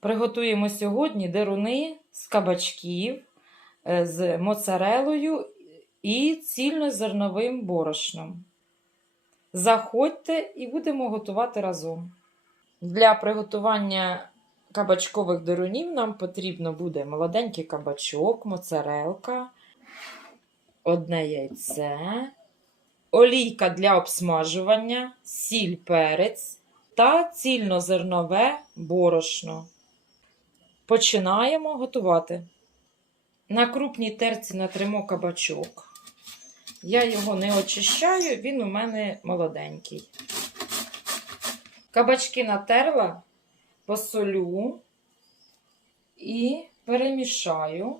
Приготуємо сьогодні деруни з кабачків, е, з моцарелою і цільнозерновим борошном. Заходьте і будемо готувати разом. Для приготування кабачкових дерунів нам потрібно буде молоденький кабачок, моцарелка, одне яйце, олійка для обсмажування, сіль, перець та цільнозернове борошно. Починаємо готувати. На крупній терці натримо кабачок. Я його не очищаю, він у мене молоденький. Кабачки натерла, посолю і перемішаю.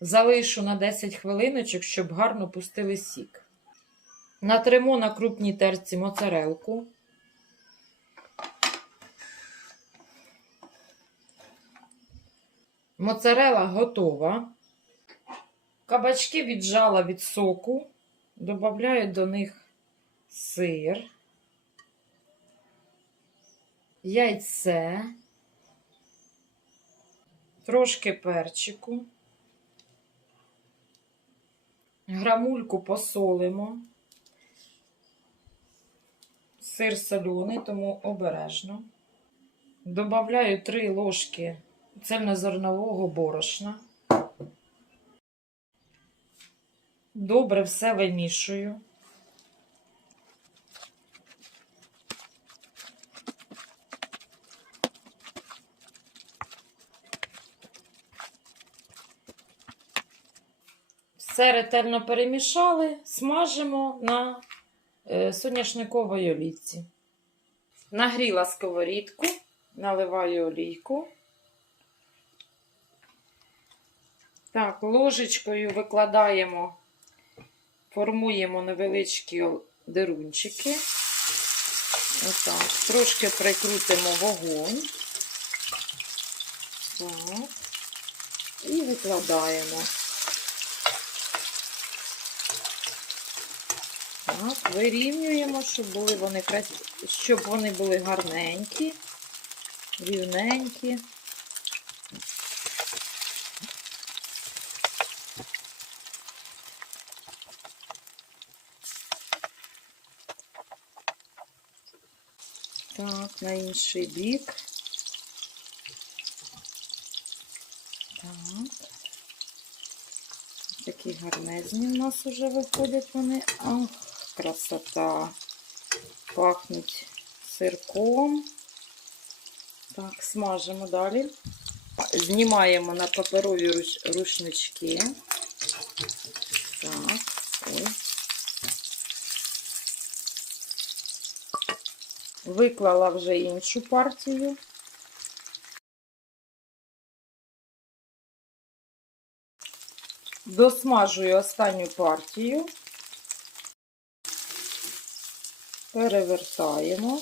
Залишу на 10 хвилиночок, щоб гарно пустили сік. Натримо на крупній терці моцарелку. Моцарела готова. Кабачки віджала від соку. Добавляю до них сир, яйце, трошки перчику, грамульку посолимо. Сир соляний, тому обережно. Добавляю 3 ложки цельнозернового борошна. Добре все вимішую. Все ретельно перемішали, смажимо на е, соняшниковій олійці. Нагріла сковорідку, наливаю олійку. Так, ложечкою викладаємо, формуємо невеличкі дирунчики. Отак. Трошки прикрутимо вогонь. Так. І викладаємо. Так, вирівнюємо, щоб були вони щоб вони були гарненькі, рівненькі. Так, на інший бік. Так. Такі гарнезні в нас вже виходять вони. Ах, красота. Пахнуть сирком. Так, смажимо далі. Знімаємо на паперові руч- рушнички. Так, ой. Виклала вже іншу партію. Досмажую останню партію. Перевертаємо.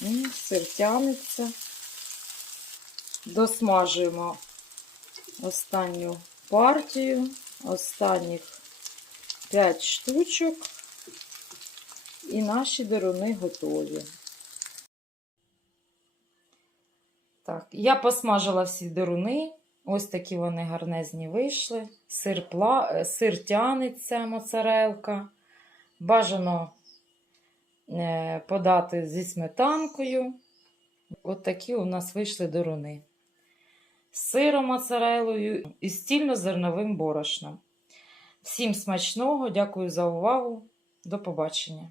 І сир тянеться. Досмажуємо останню партію, останніх 5 штучок. І наші деруни готові. Так, я посмажила всі деруни. Ось такі вони гарнезні вийшли. Сир, пла... е, сир тянеться, моцарелка. Бажано е, подати зі сметанкою. От такі у нас вийшли деруни. З сиром моцарелою і стільно-зерновим борошном. Всім смачного, дякую за увагу. До побачення.